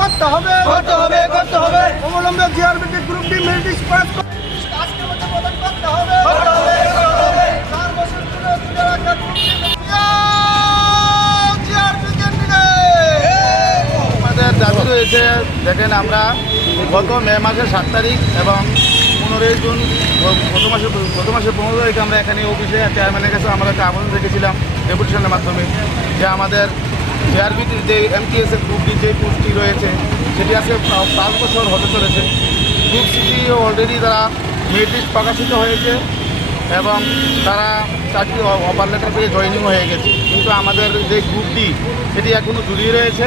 করতে হবে। করতে হবে করতে হবে। অবলম্বে GRBT group D merit pass আজকের মধ্যে প্রদান করতে হবে। করতে হবে করতে হবে। চার বছর ধরে তুলে রাখা গ্রুপ ডি আমাদের দাবি রয়েছে দেখেন আমরা গত মে মাসের সাত তারিখ এবং পনেরোই জুন গত মাসের গত মাসের পনেরো তারিখে আমরা এখানে অফিসে চেয়ারম্যানের কাছে আমরা একটা আবেদন রেখেছিলাম ডেপুটেশনের মাধ্যমে যে আমাদের জেআরবিটির যে এমটিএসের গ্রুপটি যে পুষ্টি রয়েছে, সেটি আজকে পাঁচ বছর হতে চলেছে। গ্রুপ সিটি অলরেডি তারা মেরিট প্রকাশিত হয়েছে এবং তারা চাকরি অফার লেটার পেয়ে জয়েনিং হয়ে গেছে। কিন্তু আমাদের যে গ্রুপটি সেটি এখনও জড়িয়ে রয়েছে।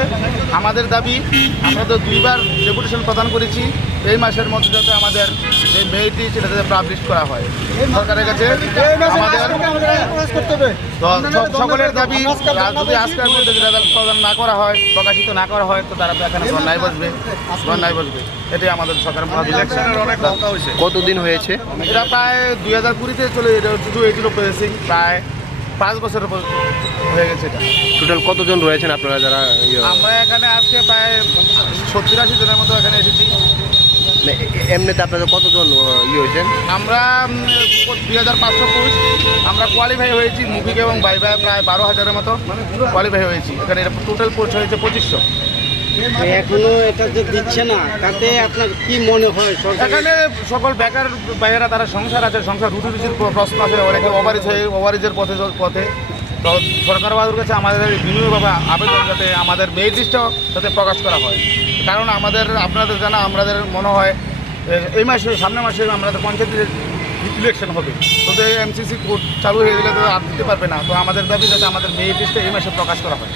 আমাদের দাবি আমরা তো দুইবার ডেপুটেশন প্রদান করেছি এই মাসের মধ্যে যাতে আমাদের যে মেয়েটি সেটা যাতে পাবলিশ করা হয়। সরকারের কাছে সকলের দাবি যদি আজকের মধ্যে রেজাল্ট প্রদান না করা হয় প্রকাশিত না করা হয় তো তারা তো এখানে ধর্নায় বসবে ধর্নায় বসবে। এটাই আমাদের সরকারের কতদিন হয়েছে? এটা প্রায় দুই হাজার কুড়িতে চলে এটা শুরু হয়েছিল প্রসেসিং প্রায় পাঁচ বছরের উপর হয়ে গেছে এটা। টোটাল কতজন রয়েছেন আপনারা যারা ইয়ে, আমরা এখানে আজকে প্রায় সত্তর আশি জনের মতো এখানে এসেছি। মানে এমনিতে আপনাদের কতজন ইয়ে হয়েছেন? আমরা দুই হাজার পাঁচশো পোস্ট আমরা কোয়ালিফাই হয়েছি মুভিক এবং বাইবাই প্রায় বারো হাজারের মতো কোয়ালিফাই হয়েছি। এখানে টোটাল পোস্ট হয়েছে পঁচিশশো। এখনও এটা যে দিচ্ছে না, তাতে আপনার কি মনে হয় এখানে সকল বেকার বাইরেরা তারা সংসার আছে, সংসার রুটি রুচির প্রশ্ন আছে, অনেকে ওভারেজ হয়ে ওভারেজের পথে পথে। তো সরকার বাবুর কাছে আমাদের বিনিয়োগভাবে আবেদন যাতে আমাদের লিস্টটাও যাতে প্রকাশ করা হয়। কারণ আমাদের, আপনাদের জানা, আমাদের মনে হয় এই মাসে সামনের মাসে আমাদের পঞ্চায়েতের ইলেকশন হবে। তো এমসিসি কোর্ট চালু হয়ে গেলে তো আর দিতে পারবে না। তো আমাদের দাবি যাতে আমাদের লিস্টটা এই মাসে প্রকাশ করা হয়।